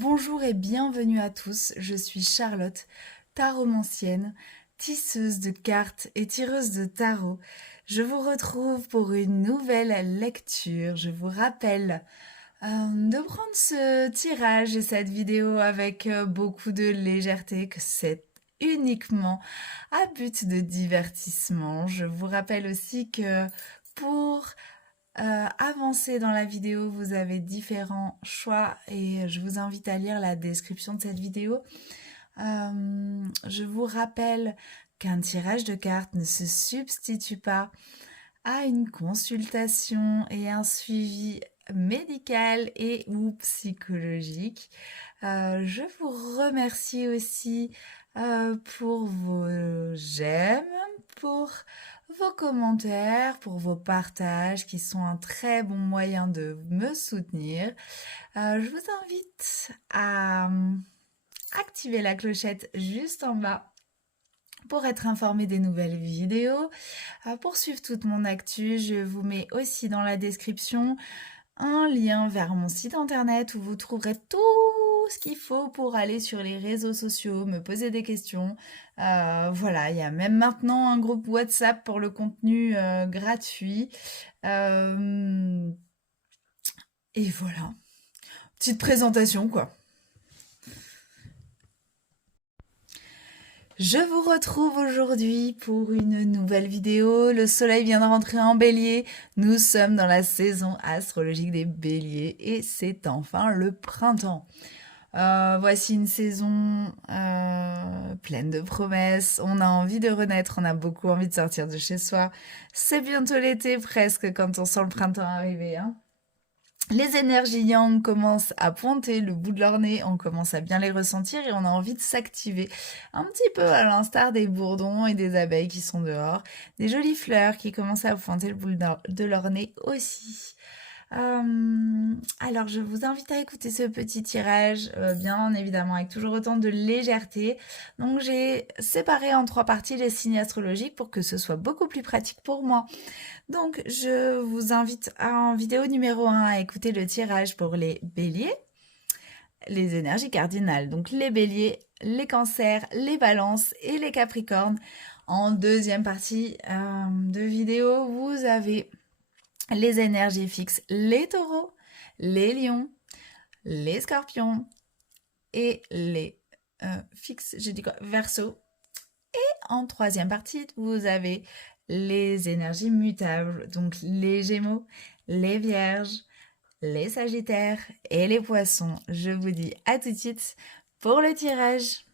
Bonjour et bienvenue à tous, je suis Charlotte, taromancienne, tisseuse de cartes et tireuse de tarot. Je vous retrouve pour une nouvelle lecture. Je vous rappelle de prendre ce tirage et cette vidéo avec beaucoup de légèreté, que c'est uniquement à but de divertissement. Je vous rappelle aussi que pour avancer dans la vidéo, vous avez différents choix et je vous invite à lire la description de cette vidéo. Je vous rappelle qu'un tirage de cartes ne se substitue pas à une consultation et un suivi médical et ou psychologique. Je vous remercie aussi pour vos j'aime, pour vos commentaires, pour vos partages qui sont un très bon moyen de me soutenir. Je vous invite à activer la clochette juste en bas pour être informé des nouvelles vidéos. Pour suivre toute mon actu, je vous mets aussi dans la description un lien vers mon site internet où vous trouverez tout ce qu'il faut pour aller sur les réseaux sociaux, me poser des questions. Voilà, il y a même maintenant un groupe WhatsApp pour le contenu gratuit. Et voilà, petite présentation quoi. Je vous retrouve aujourd'hui pour une nouvelle vidéo. Le soleil vient de rentrer en bélier. Nous sommes dans la saison astrologique des béliers et c'est enfin le printemps. Voici une saison pleine de promesses. On a envie de renaître, on a beaucoup envie de sortir de chez soi. C'est bientôt l'été presque quand on sent le printemps arriver, hein. Les énergies yang commencent à pointer le bout de leur nez, on commence à bien les ressentir et on a envie de s'activer. Un petit peu à l'instar des bourdons et des abeilles qui sont dehors. Des jolies fleurs qui commencent à pointer le bout de leur nez aussi. Alors, je vous invite à écouter ce petit tirage, bien évidemment, avec toujours autant de légèreté. Donc, j'ai séparé en 3 parties les signes astrologiques pour que ce soit beaucoup plus pratique pour moi. Donc, je vous invite en vidéo numéro 1 à écouter le tirage pour les béliers, les énergies cardinales. Donc, les béliers, les cancers, les balances et les capricornes. En deuxième partie de vidéo, vous avez les énergies fixes, les taureaux, les lions, les scorpions et les fixes, j'ai dit quoi, verseaux. Et en troisième partie, vous avez les énergies mutables, donc les gémeaux, les vierges, les sagittaires et les poissons. Je vous dis à tout de suite pour le tirage.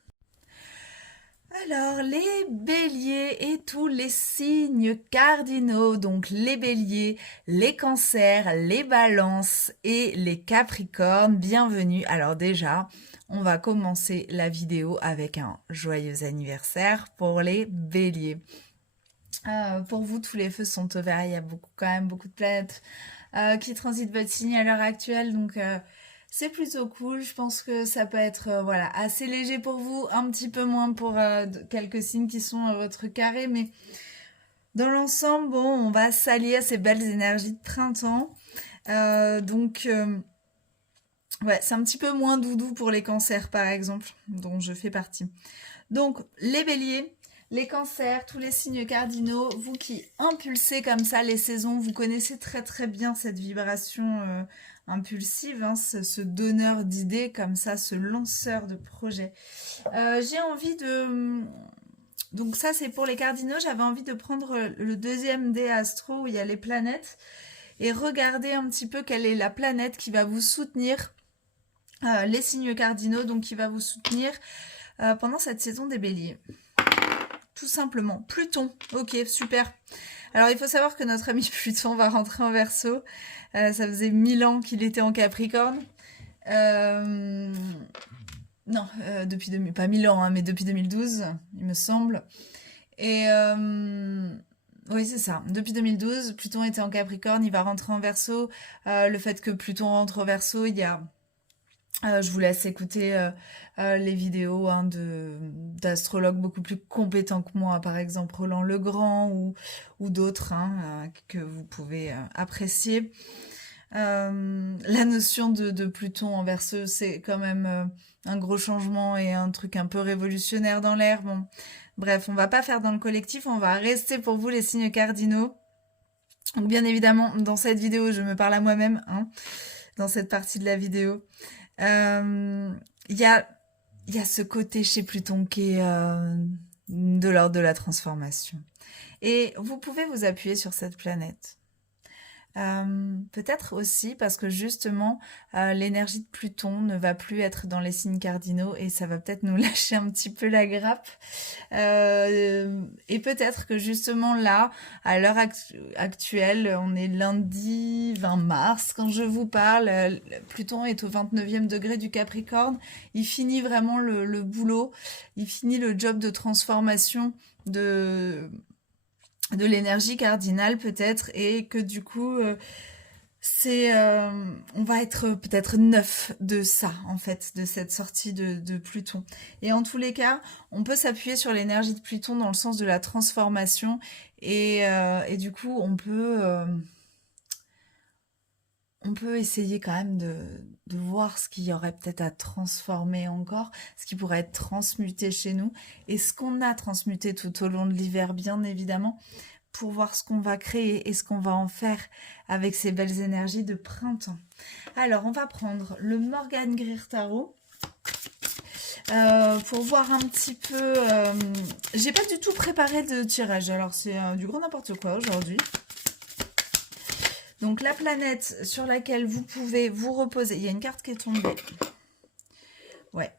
Alors, les béliers et tous les signes cardinaux, donc les béliers, les cancers, les balances et les capricornes, bienvenue. Alors déjà, on va commencer la vidéo avec un joyeux anniversaire pour les béliers. Pour vous, tous les feux sont ouverts, il y a quand même beaucoup de planètes qui transitent votre signe à l'heure actuelle, donc c'est plutôt cool. Je pense que ça peut être voilà, assez léger pour vous, un petit peu moins pour quelques signes qui sont à votre carré, mais dans l'ensemble, bon, on va s'allier à ces belles énergies de printemps. Donc, ouais, c'est un petit peu moins doudou pour les cancers, par exemple, dont je fais partie. Donc, les béliers, les cancers, tous les signes cardinaux, vous qui impulsez comme ça les saisons, vous connaissez très très bien cette vibration impulsive, hein, ce donneur d'idées comme ça, ce lanceur de projets. J'ai envie de... Donc ça c'est pour les cardinaux, j'avais envie de prendre le deuxième dé astro où il y a les planètes et regarder un petit peu quelle est la planète qui va vous soutenir, les signes cardinaux, donc qui va vous soutenir pendant cette saison des béliers. Tout simplement. Pluton. Ok, super. Alors, il faut savoir que notre ami Pluton va rentrer en Verseau. Ça faisait 1000 ans qu'il était en Capricorne. Non, depuis pas 1000 ans, hein, mais depuis 2012, il me semble. Et oui, c'est ça. Depuis 2012, Pluton était en Capricorne, il va rentrer en Verseau. Le fait que Pluton rentre en Verseau, il y a je vous laisse écouter les vidéos hein, d'astrologues beaucoup plus compétents que moi, par exemple Roland Legrand ou d'autres hein, que vous pouvez apprécier. La notion de Pluton en Verseau, c'est quand même un gros changement et un truc un peu révolutionnaire dans l'air. Bon, bref, on va pas faire dans le collectif, on va rester pour vous les signes cardinaux. Donc bien évidemment, dans cette vidéo, je me parle à moi-même, hein, dans cette partie de la vidéo. Il y a, il y a ce côté chez Pluton qui est de l'ordre de la transformation. Et vous pouvez vous appuyer sur cette planète. Peut-être aussi parce que justement l'énergie de Pluton ne va plus être dans les signes cardinaux et ça va peut-être nous lâcher un petit peu la grappe. Et peut-être que justement là, à l'heure actuelle, on est lundi 20 mars quand je vous parle, Pluton est au 29e degré du Capricorne, il finit vraiment le boulot, il finit le job de transformation de l'énergie cardinale peut-être, et que du coup on va être peut-être neuf de ça en fait, de cette sortie de Pluton. Et en tous les cas, on peut s'appuyer sur l'énergie de Pluton dans le sens de la transformation et du coup on peut essayer quand même de voir ce qu'il y aurait peut-être à transformer encore, ce qui pourrait être transmuté chez nous, et ce qu'on a transmuté tout au long de l'hiver, bien évidemment, pour voir ce qu'on va créer et ce qu'on va en faire avec ces belles énergies de printemps. Alors, on va prendre le Morgan Greer Tarot. Pour voir un petit peu... j'ai pas du tout préparé de tirage, alors c'est du gros n'importe quoi aujourd'hui. Donc la planète sur laquelle vous pouvez vous reposer, il y a une carte qui est tombée. Ouais.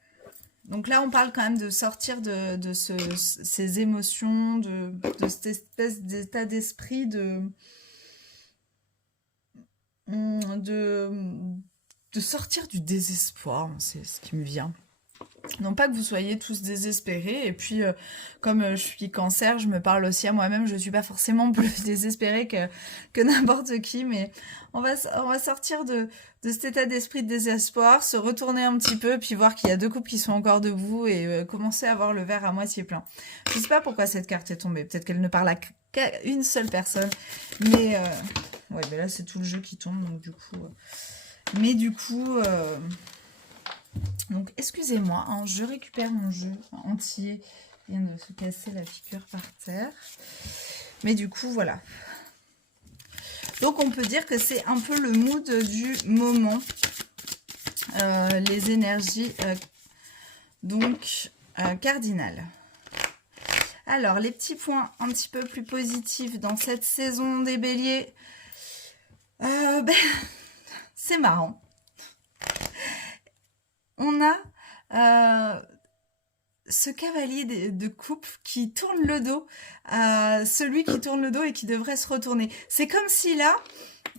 Donc là, on parle quand même de sortir de ces émotions, de cette espèce d'état d'esprit de sortir du désespoir, c'est ce qui me vient. Non pas que vous soyez tous désespérés, et puis comme je suis cancer, je me parle aussi à moi-même, je ne suis pas forcément plus désespérée que n'importe qui, mais on va sortir de cet état d'esprit de désespoir, se retourner un petit peu, puis voir qu'il y a deux coupes qui sont encore debout, et commencer à voir le verre à moitié plein. Je ne sais pas pourquoi cette carte est tombée, peut-être qu'elle ne parle qu'à une seule personne, mais ouais, mais là c'est tout le jeu qui tombe, donc du coup... mais du coup... donc, excusez-moi, hein, je récupère mon jeu entier. Il vient de se casser la figure par terre. Mais du coup, voilà. Donc, on peut dire que c'est un peu le mood du moment. Les énergies, cardinales. Alors, les petits points un petit peu plus positifs dans cette saison des béliers. C'est marrant. On a ce cavalier de coupe qui tourne le dos à celui qui tourne le dos et qui devrait se retourner. C'est comme si là,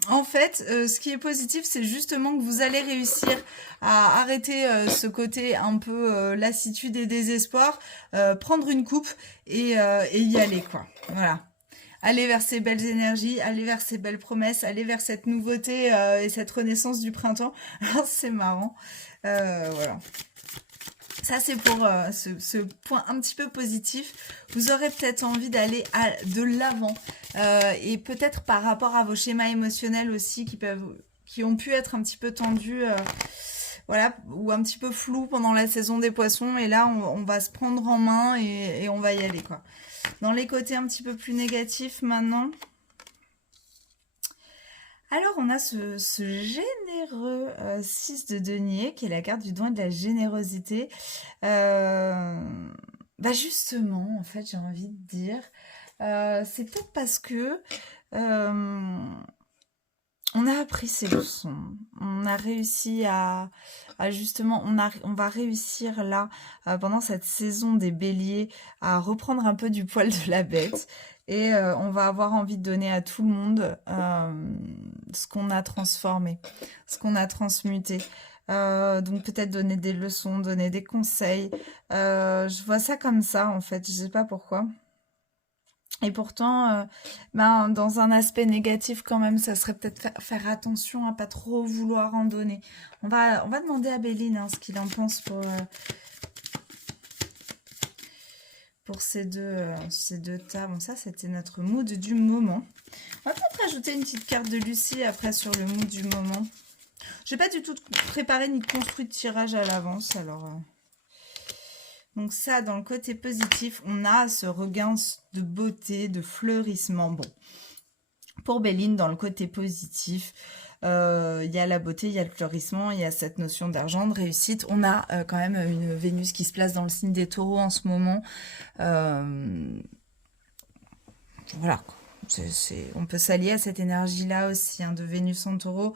en fait, ce qui est positif, c'est justement que vous allez réussir à arrêter ce côté un peu lassitude et désespoir, prendre une coupe et y aller, quoi. Voilà. Aller vers ces belles énergies, aller vers ces belles promesses, aller vers cette nouveauté et cette renaissance du printemps. Alors, c'est marrant. Voilà. Ça, c'est pour ce point un petit peu positif. Vous aurez peut-être envie d'aller de l'avant. Et peut-être par rapport à vos schémas émotionnels aussi qui ont pu être un petit peu tendus, voilà, ou un petit peu flous pendant la saison des poissons. Et là, on va se prendre en main et on va y aller, quoi. Dans les côtés un petit peu plus négatifs maintenant... Alors, on a ce généreux 6 de denier, qui est la carte du don et de la générosité. Justement, en fait, j'ai envie de dire, c'est peut-être parce que on a appris ses leçons. On a réussi à justement, on va réussir là, pendant cette saison des béliers, à reprendre un peu du poil de la bête. Et on va avoir envie de donner à tout le monde ce qu'on a transformé, ce qu'on a transmuté. Donc peut-être donner des leçons, donner des conseils. Je vois ça comme ça en fait, je sais pas pourquoi. Et pourtant, dans un aspect négatif quand même, ça serait peut-être faire attention à pas trop vouloir en donner. On va demander à Béline ce qu'il en pense pour ces deux tas. Bon, ça, c'était notre mood du moment. On va peut-être rajouter une petite carte de Lucie après sur le mood du moment. J'ai pas du tout préparé ni construit de tirage à l'avance, alors... Donc ça, dans le côté positif, on a ce regain de beauté, de fleurissement. Bon, pour Béline, dans le côté positif, il y a la beauté, il y a le fleurissement, il y a cette notion d'argent, de réussite. On a quand même une Vénus qui se place dans le signe des taureaux en ce moment. Voilà, on peut s'allier à cette énergie-là aussi, hein, de Vénus en taureau,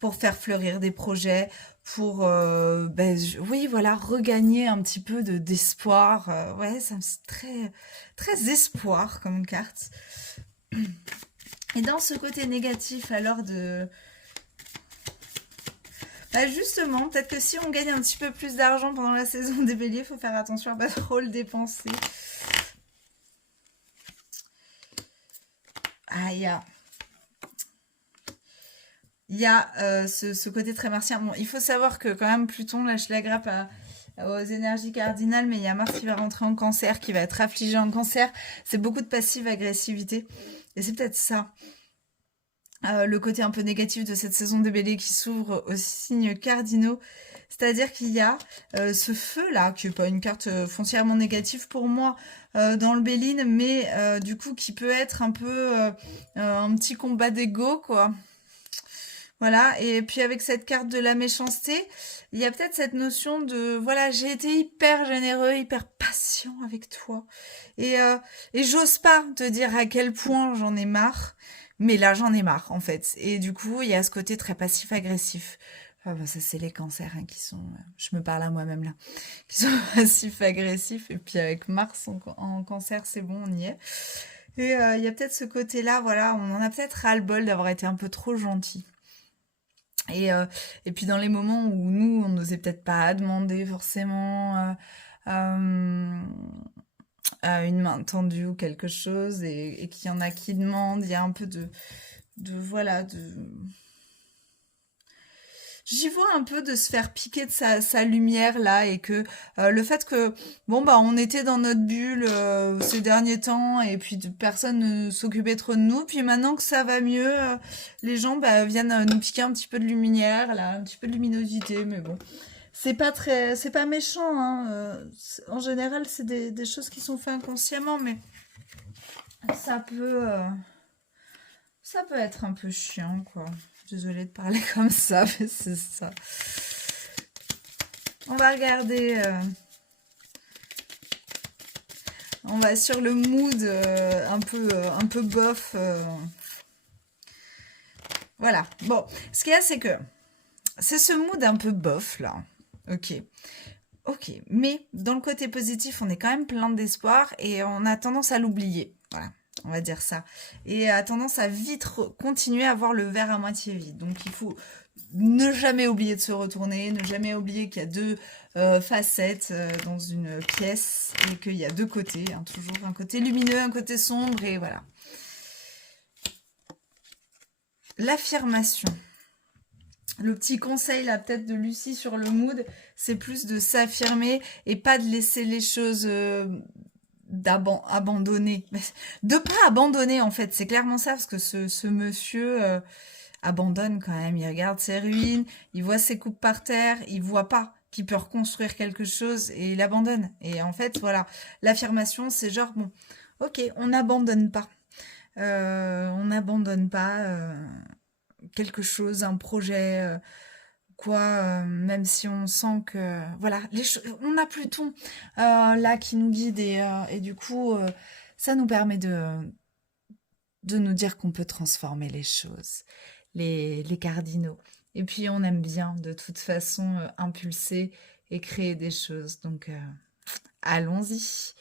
pour faire fleurir des projets, pour, oui, voilà, regagner un petit peu d'espoir. Ouais, c'est très, très espoir comme carte. Et dans ce côté négatif, alors justement, peut-être que si on gagne un petit peu plus d'argent pendant la saison des béliers, il faut faire attention à pas trop le dépenser. Ah, il y a ce côté très martien. Bon, il faut savoir que quand même Pluton lâche la grappe aux énergies cardinales, mais il y a Mars qui va rentrer en cancer, qui va être affligé en cancer. C'est beaucoup de passive agressivité. Et c'est peut-être ça. Le côté un peu négatif de cette saison des béliers qui s'ouvre aux signes cardinaux. C'est-à-dire qu'il y a ce feu-là, qui n'est pas une carte foncièrement négative pour moi dans le Béline, mais du coup qui peut être un peu un petit combat d'ego, quoi. Voilà, et puis avec cette carte de la méchanceté, il y a peut-être cette notion de, voilà, j'ai été hyper généreux, hyper patient avec toi. Et j'ose pas te dire à quel point j'en ai marre, mais là j'en ai marre en fait. Et du coup, il y a ce côté très passif-agressif. Ah bah, ça c'est les cancers hein, qui sont, je me parle à moi-même là, qui sont passifs-agressifs. Et puis avec Mars en cancer, c'est bon, on y est. Et il y a peut-être ce côté-là, voilà, on en a peut-être ras-le-bol d'avoir été un peu trop gentil. Et puis dans les moments où nous, on n'osait peut-être pas demander forcément à une main tendue ou quelque chose, et qu'il y en a qui demandent, il y a un peu voilà, j'y vois un peu de se faire piquer de sa lumière là, et que le fait que bon bah on était dans notre bulle ces derniers temps, et puis personne ne s'occupait trop de nous, puis maintenant que ça va mieux, les gens viennent nous piquer un petit peu de lumière là, un petit peu de luminosité, mais bon, c'est pas méchant hein, en général c'est des choses qui sont faites inconsciemment, mais ça peut euh, ça peut être un peu chiant quoi. Désolée de parler comme ça, mais c'est ça. On va regarder. On va sur le mood un peu bof. Voilà. Bon, ce qu'il y a, c'est que c'est ce mood un peu bof là. Ok. Ok. Mais dans le côté positif, on est quand même plein d'espoir et on a tendance à l'oublier. Voilà. On va dire ça. Et a tendance à vite continuer à voir le verre à moitié vide. Donc il faut ne jamais oublier de se retourner, ne jamais oublier qu'il y a deux facettes dans une pièce et qu'il y a deux côtés, hein, toujours un côté lumineux, un côté sombre, et voilà. L'affirmation. Le petit conseil là peut-être de Lucie sur le mood, c'est plus de s'affirmer et pas de laisser les choses abandonner. De pas abandonner en fait, c'est clairement ça, parce que ce monsieur abandonne quand même, il regarde ses ruines, il voit ses coupes par terre, il voit pas qu'il peut reconstruire quelque chose et il abandonne. Et en fait, voilà, l'affirmation, c'est genre, bon, ok, on n'abandonne pas. On n'abandonne pas quelque chose, un projet, quoi, même si on sent que, voilà, on a Pluton là qui nous guide, et du coup, ça nous permet de nous dire qu'on peut transformer les choses, les cardinaux. Et puis on aime bien de toute façon impulser et créer des choses. Donc allons-y.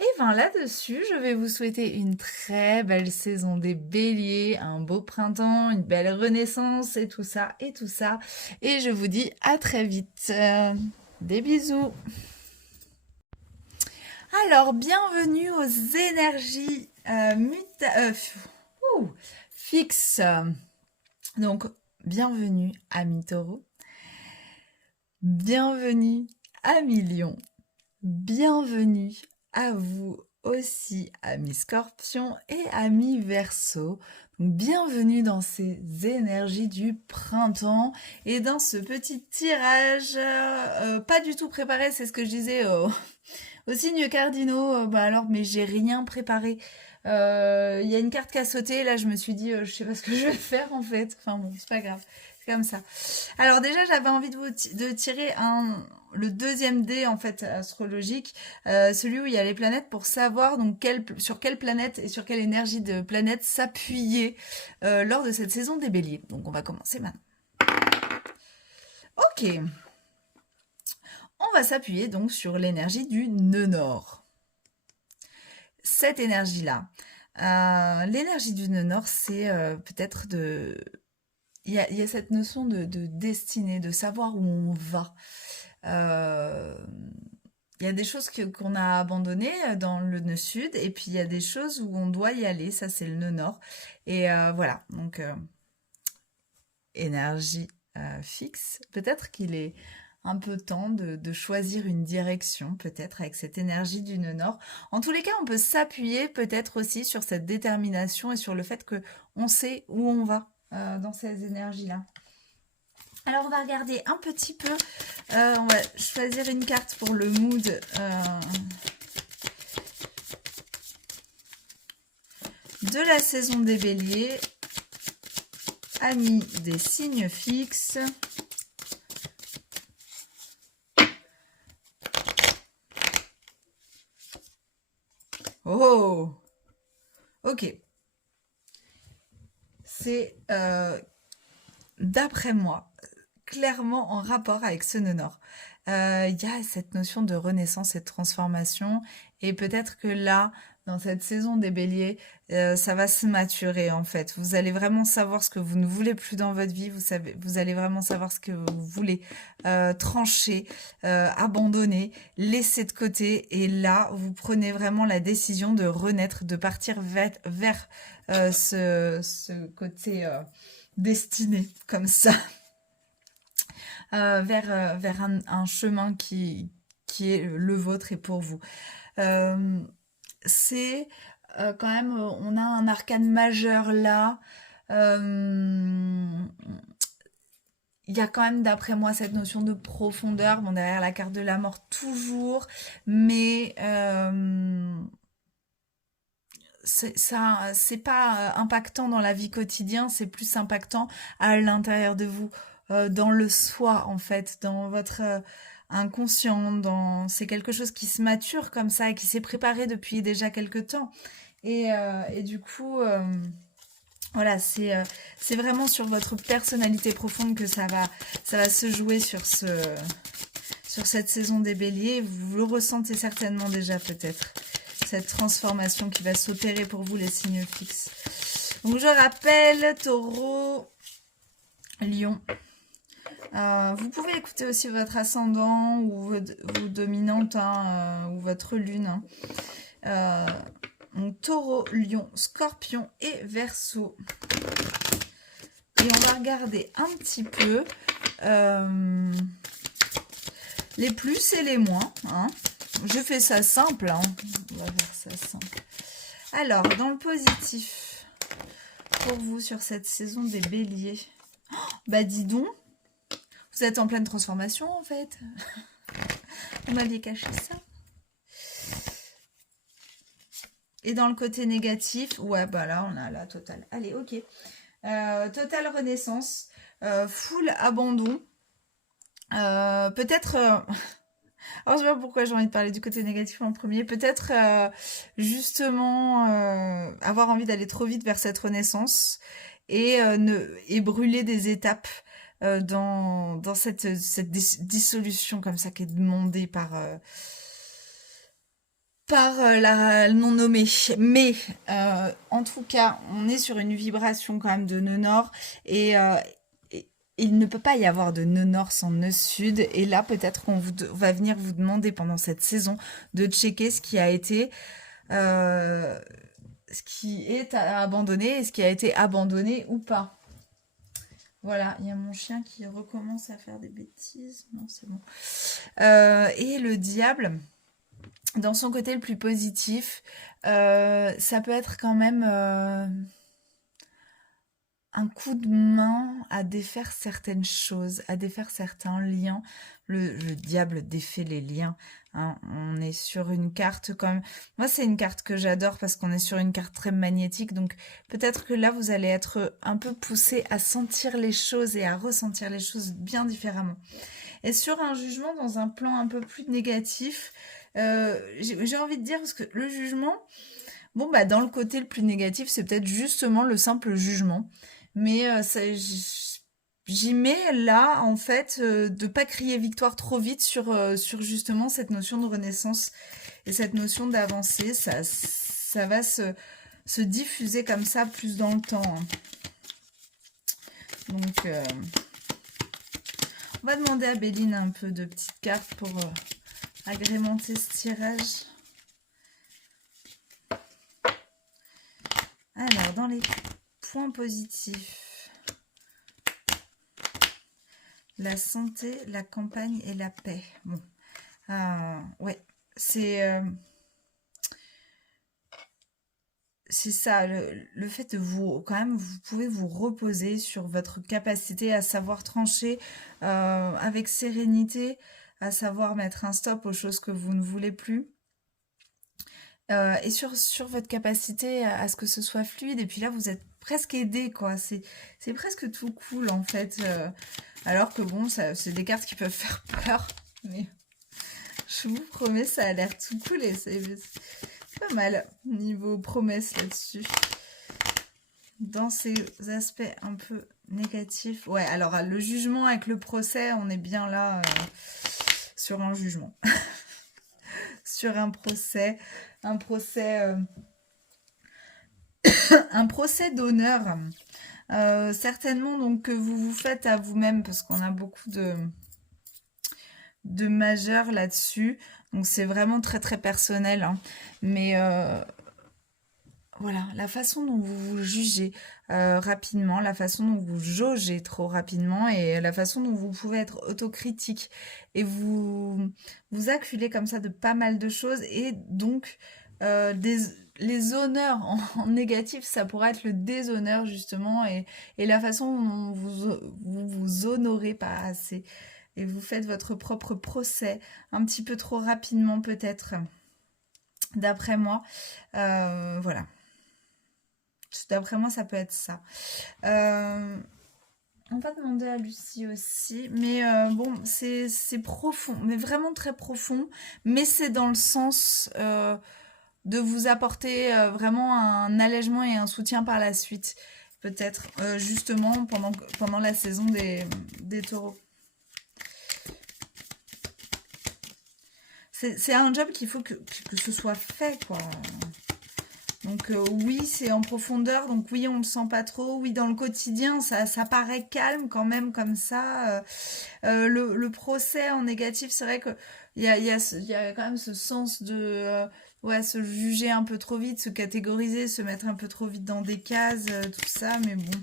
Et bien là-dessus, je vais vous souhaiter une très belle saison des béliers, un beau printemps, une belle renaissance et tout ça et tout ça. Et je vous dis à très vite. Des bisous. Alors, bienvenue aux énergies fixes. Donc, bienvenue amis taureaux, bienvenue amis lions, bienvenue à vous aussi, amis Scorpion et amis Verseau. Donc, bienvenue dans ces énergies du printemps et dans ce petit tirage pas du tout préparé, c'est ce que je disais aux signes cardinaux. Mais j'ai rien préparé. Il y a une carte qui a sauté, là je me suis dit je sais pas ce que je vais faire en fait. Enfin bon, c'est pas grave, c'est comme ça. Alors déjà j'avais envie de tirer le deuxième dé en fait astrologique, celui où il y a les planètes pour savoir donc sur quelle planète et sur quelle énergie de planète s'appuyer lors de cette saison des Béliers. Donc on va commencer maintenant. Ok, on va s'appuyer donc sur l'énergie du nœud nord. Cette énergie-là, l'énergie du nœud nord, c'est peut-être de... Il y a cette notion de destinée, de savoir où on va. Il y a des choses qu'on a abandonnées dans le nœud sud, et puis il y a des choses où on doit y aller, ça c'est le nœud nord. Et voilà, donc énergie fixe. Peut-être qu'il est un peu temps de choisir une direction, peut-être avec cette énergie du nœud nord. En tous les cas, on peut s'appuyer peut-être aussi sur cette détermination et sur le fait qu'on sait où on va dans ces énergies-là. Alors, on va regarder un petit peu. On va choisir une carte pour le mood. De la saison des Béliers. Amis des signes fixes. Oh! Ok. C'est, d'après moi, clairement en rapport avec ce nœud nord. Il y a cette notion de renaissance et de transformation. Et peut-être que là, dans cette saison des béliers, ça va se maturer en fait. Vous allez vraiment savoir ce que vous ne voulez plus dans votre vie. Vous allez vraiment savoir ce que vous voulez trancher, abandonner, laisser de côté. Et là, vous prenez vraiment la décision de renaître, de partir vers ce côté destiné comme ça. Vers un chemin qui est le vôtre et pour vous. C'est quand même, on a un arcane majeur là. Il y a quand même, d'après moi, cette notion de profondeur. Bon, derrière la carte de la mort, toujours. Mais c'est pas impactant dans la vie quotidienne, c'est plus impactant à l'intérieur de vous, dans le soi en fait, dans votre inconscient, c'est quelque chose qui se mature comme ça et qui s'est préparé depuis déjà quelque temps. Et du coup, voilà, c'est vraiment sur votre personnalité profonde que ça va se jouer sur cette saison des béliers. Vous le ressentez certainement déjà peut-être, cette transformation qui va s'opérer pour vous les signes fixes. Donc je rappelle, Taureau, Lion. Vous pouvez écouter aussi votre ascendant ou vos dominantes ou votre lune. Donc Taureau, Lion, Scorpion et Verseau. Et on va regarder un petit peu les plus et les moins. Je fais ça simple. On va faire ça simple. Alors, dans le positif, pour vous sur cette saison des béliers, bah dis donc, vous êtes en pleine transformation en fait. Vous m'aviez caché ça. Et dans le côté négatif, ouais, bah là, on a la totale. Allez, ok. Totale renaissance, full abandon. Peut-être... alors, je sais pas pourquoi j'ai envie de parler du côté négatif en premier. Peut-être, justement, avoir envie d'aller trop vite vers cette renaissance et brûler des étapes dans cette dissolution comme ça qui est demandée par la non-nommée. Mais en tout cas, on est sur une vibration quand même de nœud nord et il ne peut pas y avoir de nœud nord sans nœud sud. Et là, peut-être qu'on va venir vous demander pendant cette saison de checker ce qui a été abandonné et ce qui a été abandonné ou pas. Voilà, il y a mon chien qui recommence à faire des bêtises. Non, c'est bon. Et le diable, dans son côté le plus positif, ça peut être quand même un coup de main à défaire certaines choses, à défaire certains liens. Le diable défait les liens, hein. On est sur une carte quand même. Moi, c'est une carte que j'adore parce qu'on est sur une carte très magnétique. Donc, peut-être que là, vous allez être un peu poussé à sentir les choses et à ressentir les choses bien différemment. Et sur un jugement dans un plan un peu plus négatif, j'ai envie de dire, parce que le jugement, bon, bah, dans le côté le plus négatif, c'est peut-être justement le simple jugement. Mais j'y mets là, en fait, de pas crier victoire trop vite sur justement cette notion de renaissance et cette notion d'avancée. Ça va se diffuser comme ça plus dans le temps, hein. Donc, on va demander à Béline un peu de petites cartes pour agrémenter ce tirage. Alors, dans les points positifs, la santé, la campagne et la paix. Bon, ouais, c'est ça, le fait de vous, quand même, vous pouvez vous reposer sur votre capacité à savoir trancher avec sérénité, à savoir mettre un stop aux choses que vous ne voulez plus. Et sur votre capacité à ce que ce soit fluide. Et puis là, vous êtes presque aidé, quoi. C'est presque tout cool, en fait. Alors que bon, c'est des cartes qui peuvent faire peur. Mais je vous promets, ça a l'air tout cool et c'est pas mal niveau promesse là-dessus. Dans ces aspects un peu négatifs. Ouais, alors le jugement avec le procès, on est bien là sur un jugement. Sur un procès un procès d'honneur, certainement donc que vous vous faites à vous-même parce qu'on a beaucoup de majeurs là-dessus, donc c'est vraiment très très personnel, hein. Mais voilà, la façon dont vous vous jugez rapidement, la façon dont vous jaugez trop rapidement et la façon dont vous pouvez être autocritique et vous acculer comme ça de pas mal de choses et donc les honneurs en négatif, ça pourrait être le déshonneur justement et la façon dont vous honorez pas assez et vous faites votre propre procès un petit peu trop rapidement peut-être, d'après moi. Voilà. D'après moi, ça peut être ça. On va demander à Lucie aussi. Mais bon, c'est profond, mais vraiment très profond. Mais c'est dans le sens de vous apporter vraiment un allègement et un soutien par la suite. Peut-être justement pendant la saison des taureaux. C'est un job qu'il faut que ce soit fait, quoi. Donc oui, c'est en profondeur, donc oui, on le sent pas trop. Oui, dans le quotidien, ça paraît calme quand même comme ça. Le procès en négatif, c'est vrai que il y a quand même ce sens de ouais, se juger un peu trop vite, se catégoriser, se mettre un peu trop vite dans des cases, tout ça, mais bon.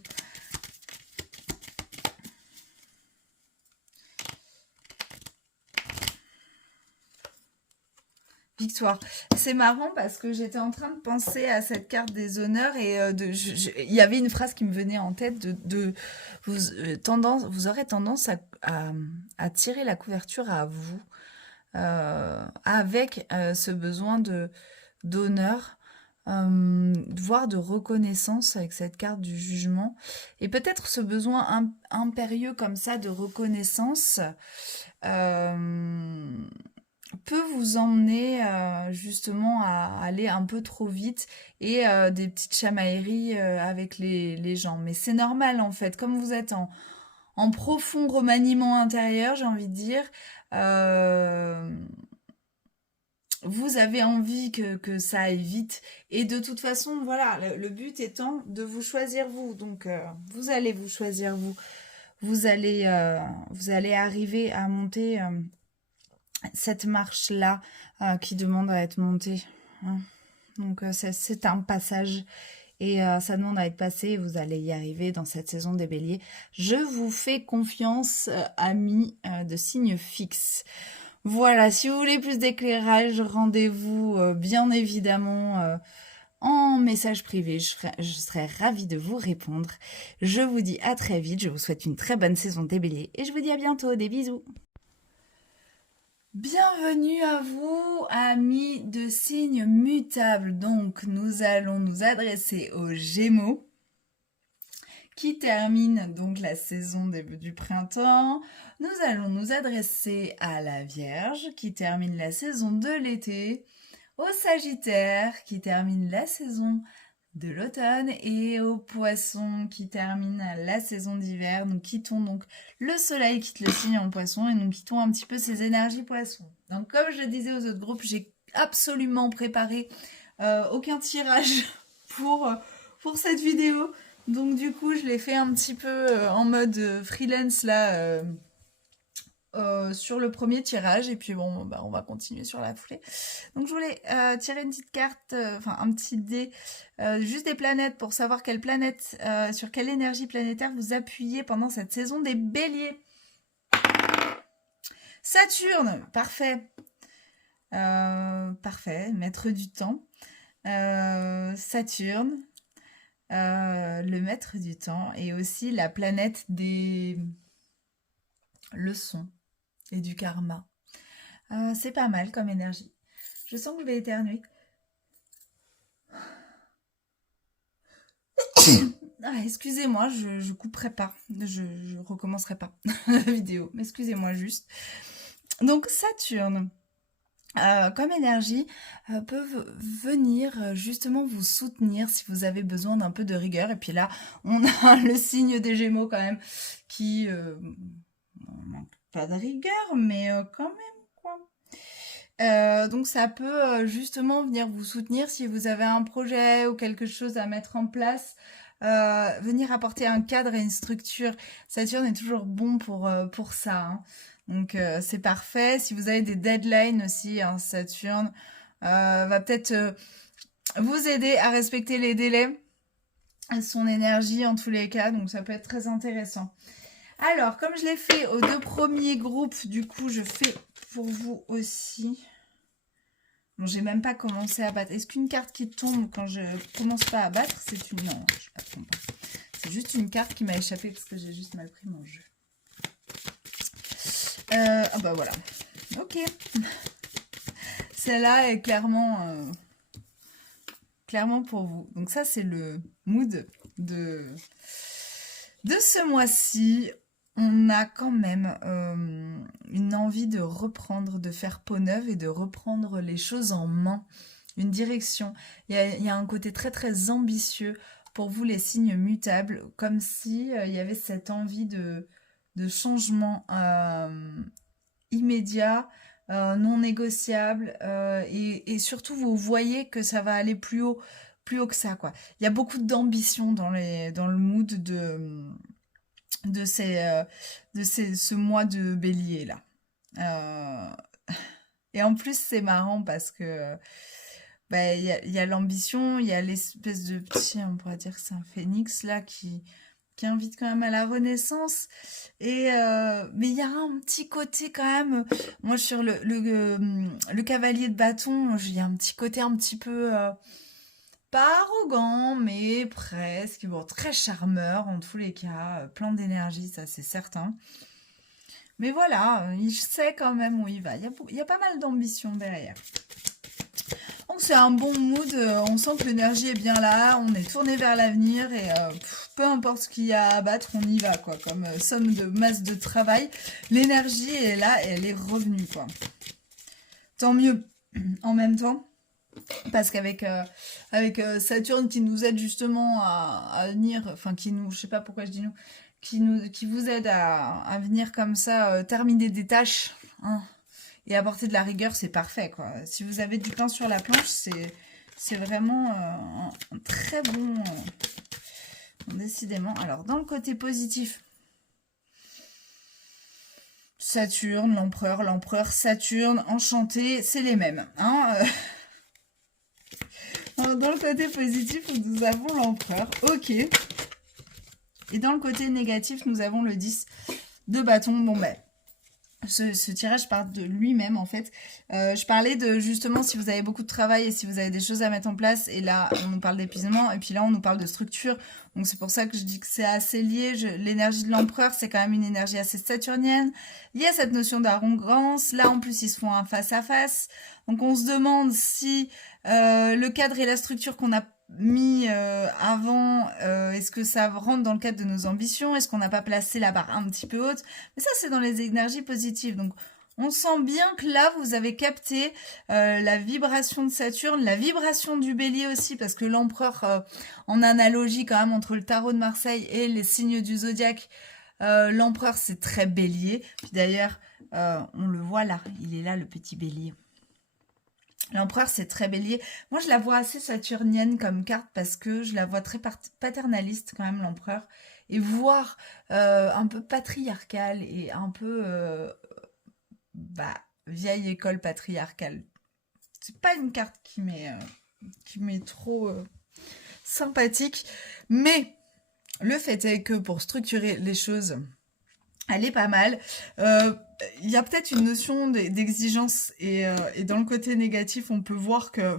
Victoire. C'est marrant parce que j'étais en train de penser à cette carte des honneurs et il y avait une phrase qui me venait en tête vous aurez tendance à tirer la couverture à vous avec ce besoin d'honneur, voire de reconnaissance avec cette carte du jugement et peut-être ce besoin impérieux comme ça de reconnaissance. Euh, peut vous emmener justement à aller un peu trop vite et des petites chamailleries avec les gens. Mais c'est normal en fait, comme vous êtes en profond remaniement intérieur, j'ai envie de dire, euh, vous avez envie que ça aille vite. Et de toute façon, voilà, le but étant de vous choisir vous. Donc, vous allez vous choisir vous. Vous allez arriver à monter cette marche-là qui demande à être montée, hein. Donc c'est un passage et ça demande à être passé et vous allez y arriver dans cette saison des béliers. Je vous fais confiance, amis de signe fixe. Voilà, si vous voulez plus d'éclairage, rendez-vous bien évidemment en message privé. Je serai ravie de vous répondre. Je vous dis à très vite. Je vous souhaite une très bonne saison des béliers et je vous dis à bientôt. Des bisous. Bienvenue à vous, amis de signes mutables. Donc, nous allons nous adresser aux Gémeaux qui termine donc la saison du printemps. Nous allons nous adresser à la Vierge qui termine la saison de l'été, au Sagittaire qui termine la saison de l'automne et aux Poissons qui termine la saison d'hiver. Nous quittons donc le soleil, quitte le signe en Poisson et nous quittons un petit peu ces énergies Poissons. Donc comme je le disais aux autres groupes, j'ai absolument préparé aucun tirage pour cette vidéo. Donc du coup, je l'ai fait un petit peu en mode freelance là sur le premier tirage. Et puis bon, bah, on va continuer sur la foulée. Donc je voulais tirer une petite carte, enfin un petit dé, juste des planètes pour savoir quelle planète, sur quelle énergie planétaire vous appuyez pendant cette saison des béliers. Saturne, parfait. Parfait, maître du temps. Saturne. Le maître du temps et aussi la planète des leçons et du karma. C'est pas mal comme énergie. Je sens que je vais éternuer. Excusez-moi, je couperai pas. Je recommencerai pas la vidéo. Excusez-moi juste. Donc Saturne. Comme énergie, peuvent venir justement vous soutenir si vous avez besoin d'un peu de rigueur. Et puis là, on a le signe des Gémeaux quand même qui manque pas de rigueur, mais quand même quoi. Donc ça peut justement venir vous soutenir si vous avez un projet ou quelque chose à mettre en place. Venir apporter un cadre et une structure. Saturne est toujours bon pour ça. Hein. Donc c'est parfait. Si vous avez des deadlines aussi, hein, Saturne va peut-être vous aider à respecter les délais, son énergie en tous les cas. Donc ça peut être très intéressant. Alors, comme je l'ai fait aux deux premiers groupes, du coup, je fais pour vous aussi. Bon, j'ai même pas commencé à battre. Est-ce qu'une carte qui tombe quand je commence pas à battre, c'est une... Non, je ne tombe pas. C'est juste une carte qui m'a échappé parce que j'ai juste mal pris mon jeu. Ah bah voilà. Ok. Celle-là est clairement pour vous. Donc ça, c'est le mood de ce mois-ci. On a quand même une envie de reprendre, de faire peau neuve et de reprendre les choses en main. Une direction. Il y a un côté très très ambitieux pour vous les signes mutables, comme si il y avait cette envie de changement immédiat, non négociable, et surtout vous voyez que ça va aller plus haut que ça quoi. Il y a beaucoup d'ambition dans le mood de ce mois de bélier là. Et en plus c'est marrant parce que bah, il y a l'ambition, il y a l'espèce de petit, on pourrait dire que c'est un phénix là qui invite quand même à la renaissance. Et mais il y a un petit côté quand même. Moi sur le cavalier de bâton, il y a un petit côté un petit peu pas arrogant, mais presque. Bon, très charmeur en tous les cas, plein d'énergie, ça c'est certain. Mais voilà, il sait quand même où il va. Il y a pas mal d'ambition derrière. Donc c'est un bon mood, on sent que l'énergie est bien là, on est tourné vers l'avenir et peu importe ce qu'il y a à battre, on y va quoi. Comme somme de masse de travail, l'énergie est là et elle est revenue quoi. Tant mieux en même temps. Parce qu'avec Saturne qui nous aide justement à venir, enfin qui nous, je sais pas pourquoi je dis nous, qui vous aide à venir comme ça terminer des tâches, hein, et apporter de la rigueur, c'est parfait quoi. Si vous avez du pain sur la planche, c'est vraiment un très bon, décidément. Alors dans le côté positif, Saturne, l'empereur, Saturne, enchanté, c'est les mêmes, hein. Dans le côté positif, nous avons l'empereur, ok. Et dans le côté négatif, nous avons le 10 de bâton. Bon ben, ce tirage part de lui-même en fait. Je parlais de justement si vous avez beaucoup de travail et si vous avez des choses à mettre en place. Et là, on nous parle d'épuisement et puis là, on nous parle de structure. Donc c'est pour ça que je dis que c'est assez lié. L'énergie de l'empereur, c'est quand même une énergie assez saturnienne. Il y a cette notion d'arrogance. Là, en plus, ils se font un face-à-face. Donc on se demande si le cadre et la structure qu'on a mis avant, est-ce que ça rentre dans le cadre de nos ambitions? Est-ce qu'on n'a pas placé la barre un petit peu haute? Mais ça, c'est dans les énergies positives. Donc, on sent bien que là, vous avez capté la vibration de Saturne, la vibration du bélier aussi, parce que l'empereur, en analogie quand même entre le tarot de Marseille et les signes du zodiaque, l'empereur, c'est très bélier. Puis d'ailleurs, on le voit là, il est là, le petit bélier. L'empereur, c'est très bélier. Moi, je la vois assez saturnienne comme carte parce que je la vois très paternaliste quand même, l'empereur. Et voire un peu patriarcale et un peu vieille école patriarcale. C'est pas une carte qui m'est trop sympathique. Mais le fait est que pour structurer les choses, elle est pas mal. Il y a peut-être une notion d'exigence et dans le côté négatif, on peut voir que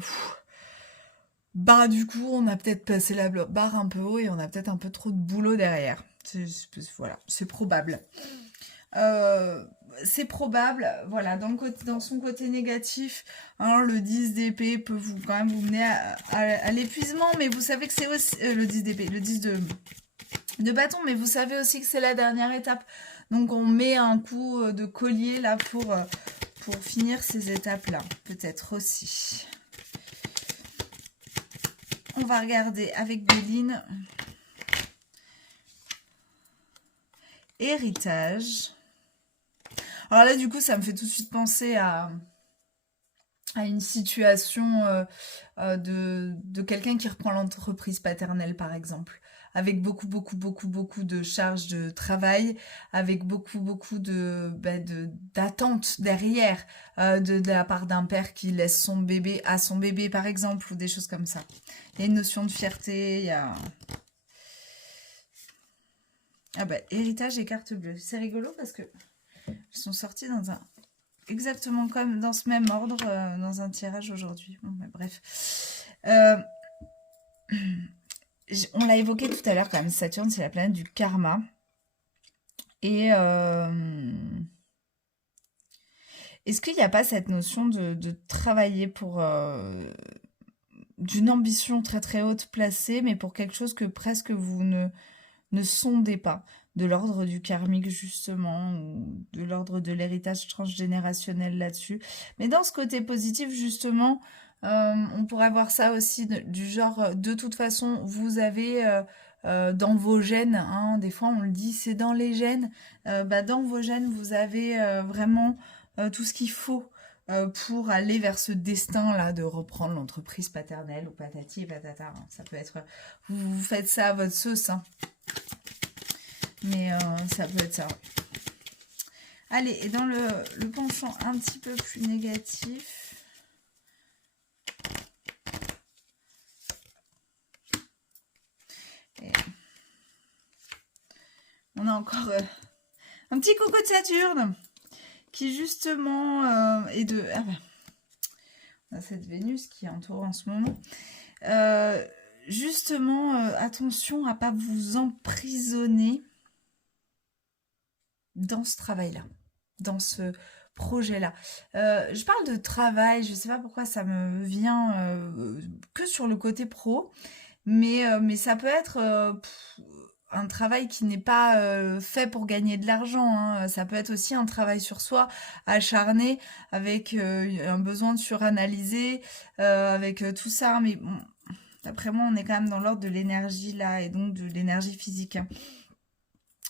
du coup, on a peut-être passé la barre un peu haut et on a peut-être un peu trop de boulot derrière. Voilà, c'est probable. C'est probable, voilà, dans son côté négatif, hein, le 10 d'épée peut quand même vous mener à l'épuisement, mais vous savez que c'est aussi le 10 d'épée, le 10 de bâton, mais vous savez aussi que c'est la dernière étape. Donc on met un coup de collier là pour finir ces étapes-là, peut-être aussi. On va regarder avec Béline. Héritage. Alors là, du coup, ça me fait tout de suite penser à une situation de quelqu'un qui reprend l'entreprise paternelle, par exemple, avec beaucoup, beaucoup, beaucoup, beaucoup de charges de travail, avec beaucoup, beaucoup d'attentes derrière, de la part d'un père qui laisse son bébé à son bébé, par exemple, ou des choses comme ça. Il y a une notion de fierté, il y a... Ah héritage et carte bleue. C'est rigolo parce que ils sont sortis exactement comme dans ce même ordre dans un tirage aujourd'hui. Bon, mais bref. On l'a évoqué tout à l'heure quand même, Saturne, c'est la planète du karma. Et est-ce qu'il n'y a pas cette notion de travailler pour d'une ambition très très haute placée, mais pour quelque chose que presque vous ne sondez pas, de l'ordre du karmique justement, ou de l'ordre de l'héritage transgénérationnel là-dessus. Mais dans ce côté positif justement, on pourrait voir ça aussi du genre, de toute façon, vous avez dans vos gènes, hein, des fois on le dit, c'est dans les gènes, dans vos gènes, vous avez vraiment tout ce qu'il faut pour aller vers ce destin-là de reprendre l'entreprise paternelle ou patati et patata. Hein. Ça peut être, vous faites ça à votre sauce, hein. Mais ça peut être ça. Allez, et dans le penchant un petit peu plus négatif. Et on a encore un petit coucou de Saturne qui justement est de... on a cette Vénus qui entoure en ce moment. Justement, attention à ne pas vous emprisonner dans ce travail-là, dans ce projet-là. Je parle de travail, je ne sais pas pourquoi ça me vient que sur le côté pro, mais ça peut être un travail qui n'est pas fait pour gagner de l'argent. Hein. Ça peut être aussi un travail sur soi, acharné, avec un besoin de suranalyser, avec tout ça. Mais bon, d'après moi, on est quand même dans l'ordre de l'énergie là, et donc de l'énergie physique. Hein.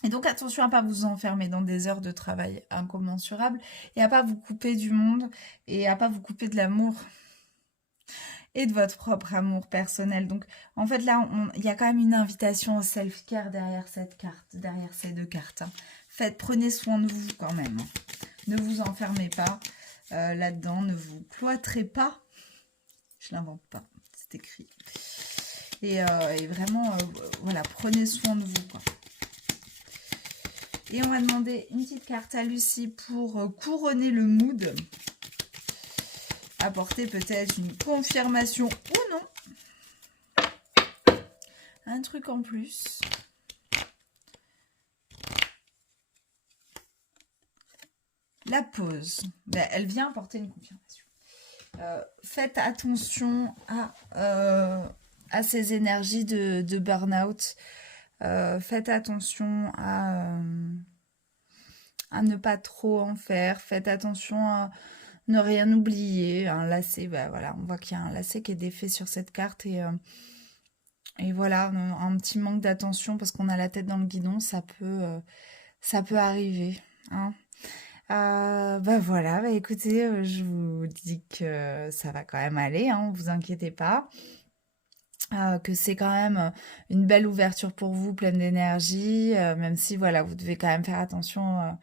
Et donc attention à pas vous enfermer dans des heures de travail incommensurables et à pas vous couper du monde et à pas vous couper de l'amour et de votre propre amour personnel. Donc en fait là, il y a quand même une invitation au self-care derrière cette carte, derrière ces deux cartes. Hein. Prenez soin de vous quand même. Ne vous enfermez pas là-dedans, ne vous cloîtrez pas. Je l'invente pas, c'est écrit. Et vraiment, voilà, prenez soin de vous, quoi. Et on va demander une petite carte à Lucie pour couronner le mood. Apporter peut-être une confirmation ou non. Un truc en plus. La pause. Ben, elle vient apporter une confirmation. Faites attention à ces énergies de burn-out. Faites attention à ne pas trop en faire. Faites attention à ne rien oublier. Un lacet, ben voilà, on voit qu'il y a un lacet qui est défait sur cette carte et voilà, un petit manque d'attention parce qu'on a la tête dans le guidon, ça peut arriver. Hein. Bah voilà, bah écoutez, je vous dis que ça va quand même aller, hein, vous inquiétez pas. Que c'est quand même une belle ouverture pour vous, pleine d'énergie, même si voilà, vous devez quand même faire attention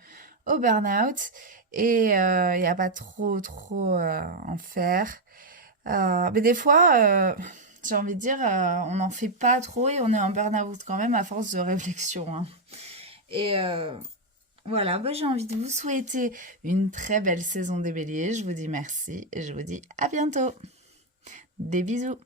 au burn-out et il n'y a pas trop en faire. Mais des fois, j'ai envie de dire, on n'en fait pas trop et on est en burn-out quand même à force de réflexion. Hein. Et voilà, bah, j'ai envie de vous souhaiter une très belle saison des béliers. Je vous dis merci et je vous dis à bientôt. Des bisous.